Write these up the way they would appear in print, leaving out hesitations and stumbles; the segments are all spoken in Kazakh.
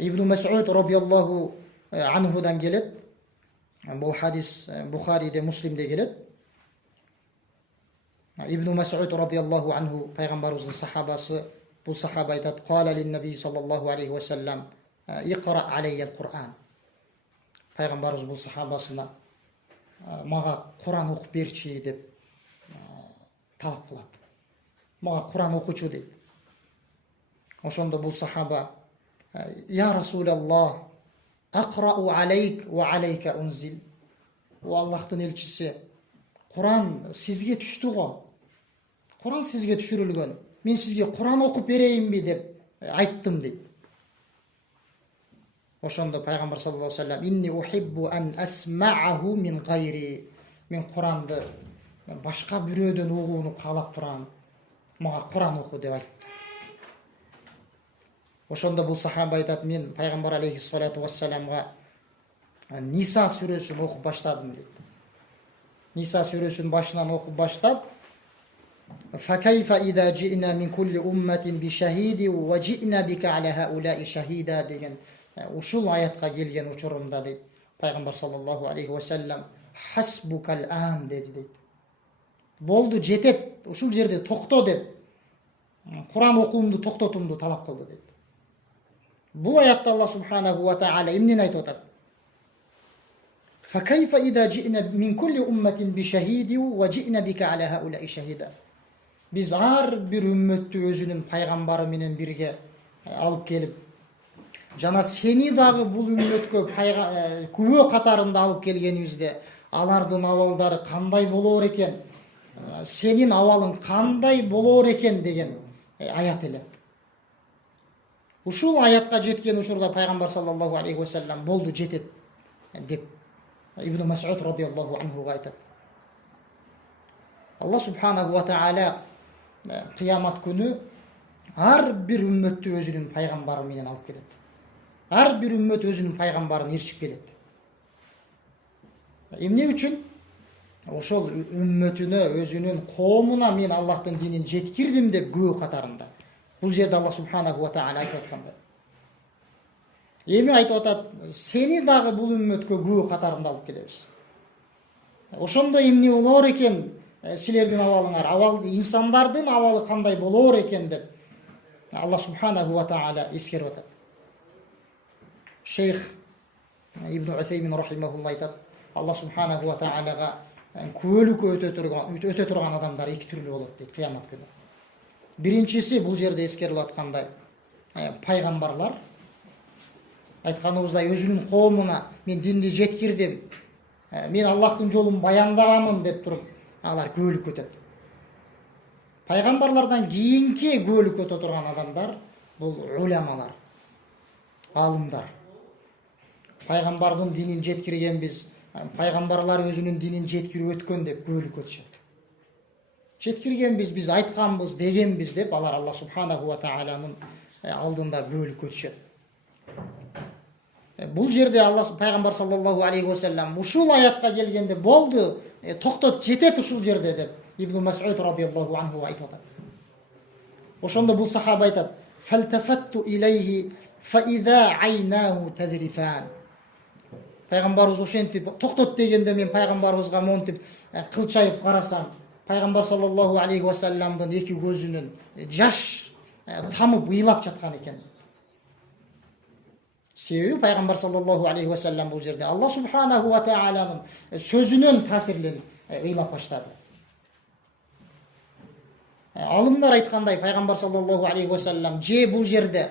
Ибн Мас'уд радиаллаху анхудан келет. Бұл хадис Бухариде, Муслимде келет. Ибн Мас'уд радиаллаху анху пайғамбарымыздың сахабасы, бұл сахаба айтады: "Қала лин-наби саллаллаху алейхи ва саллям, иқра алейя ал-Құран." Пайғамбарымыз бұл сахабасына: "Маға Құран оқып берші" деп талап қылады. Маға Құран оқучу дейді. Ошондо бұл сахаба: "Я Расулаллах, aqra'u алейк ва алейка унзил." О Аллахтың елшісі, Құран сізге түшті ғой. Құран сізге түшірілген. Мен сізге Құран оқып берейін бе деп айттым дейді. Ошондо пайғамбар саллаллаху алейхи ва саллям: "Инни ухиббу ан асмa'аху мин гайри." Мен Құранды башқа біреуден оқуын қалап тұрам. Маға Құран оқу деп айтты. Ошондо бұл сахаба айтады: "Мен пайғамбар алейхиссалату вассаламға Ниса сүресін оқып баштадым" дейді. Ниса сүресін башынан оқып баштап: "Факайфа ида джи'на мин кулли умматин би шахиди ва джи'на бика аля хаулаи шахида" деген ушул аятқа келген учурумда дейді пайғамбар саллаллаху алейхи ва саллям: "Хасбукал ан" дейді. Болды, жетет, ушул жерде токто деп Құран оқуымды тоқтатуымды талап қылды дейді. Бұл аятта Алла субханаху ва тааля эмнени айтып атат? "Факайфа ида джи'на мин кулли умматин би шахиди ва джи'на бика аля хаулаи шахида." Biz ар бир үммөттү өзүнүн пайгамбары менен бирге алып келип, жана сени дагы бул үммөткө күбө катарында алып келгенибизде, алардын абалдары кандай болор экен, сенин абалың кандай болор экен деген аят эле. Ушул аятка жеткен учурда пайгамбар саллаллаху алейхи ва саллям: "Болду, жетет" деп Ибн Мас'уд радиаллаху анхуга айтат. Алла субханаху ва тааля кыямат күнү ар бир үммөттү өзүнүн пайгамбары менен алып келет. Ар бир үммөт өзүнүн пайгамбарын ээрчип келет. Эмне үчүн? Ошол үммөтүнө, өзүнүн коомуна мен Аллахтын динин жеткирдим деп күбө катарында. Бул жерде Алла субханаху ва тааля айтып аткандай. Эми айтып атат: "Сени дагы бул үммөткө күбө катарында алып келебиз. Ошондо эмне болор экен силердин абалыңар, инсандардын абалы кандай болор экен" деп Алла субханаху ва тааля эскерип атат. Шейх Ибн Усеймин рахимахулла айтат: Алла субханаху ва тааляга күбөлүккө өтө турган адамдар эки түрлүү болот дейт кыямат күнү. Биринчиси, бул жерде эскерилип аткандай, пайгамбарлар айтканыбыздай өзүнүн коомуна мен динди жеткирдим, мен Аллахтын жолун баяндаганмын деп туруп алар күбөлүккө өтөт. Пайгамбарлардан кийинки күбөлүккө өтө турган адамдар бул уламалар, алымдар. Пайгамбардын динин жеткиргенбиз, пайгамбарлар өзүнүн динин жеткирип өткөн деп күбөлүккө өтүшөт. Жеткиргенбиз, биз айтканбыз, дегенбиз деп алар Алла субханаху ва таалянын алдында күбөлүккө өтүшөт. Бул жерде Алла пайгамбар саллаллаху алейхи ва саллям ушул аятка келгенде: "Болду, токтот, жетет ушул жерде" деп Ибн Мас'уд радиаллаху анху айтып атат. Ошондо бул сахаба айтат: "Фалтафатту илейхи фа иза айнаху тазрифан." Пайгамбарыбыз ошентип токтот дегенде мен пайгамбарыбызга монтип кылчайып карасам, пайгамбар саллаллаху алейхи ва салламдын эки көзүнөн жаш тамып ыйлап жаткан экен. Себеби пайгамбар саллаллаху алейхи ва саллям бул жерде Алла субханаху ва таалянын сөзүнөн таасирленип ыйлап баштады. Алымдар айткандай, пайгамбар саллаллаху алейхи ва саллям же бул жерде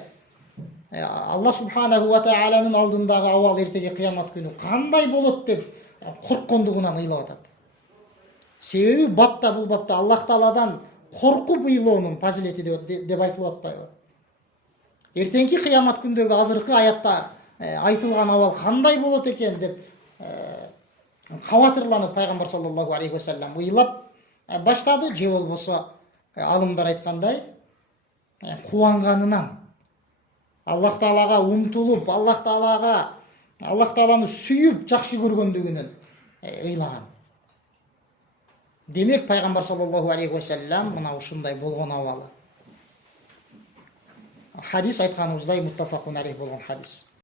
Алла субханаху ва таалянын алдындагы абал эртеги кыямат күнү кандай болот деп корккондугунан ыйлап атат. Себеби бул бапта Аллах Тааладан коркуп ыйлоонун фазилети деп айтылып атпайбы? Эртеңки кыямат күндөгү азыркы аятта айтылган абал кандай болот экен деп кабатырланып пайгамбар саллаллаху алейхи ва саллям ыйлап баштады. Же болбосо алымдар айткандай, кубанганынан, Аллах Таалага умтулуп, Аллах Тааланы сүйүп жакшы көргөндүгүнөн ыйлаган. Демек пайгамбар саллаллаху алейхи ва саллям мына ушундай болгон абалы. Хадис айтқанымыздай муттафақун алейх болған хадис.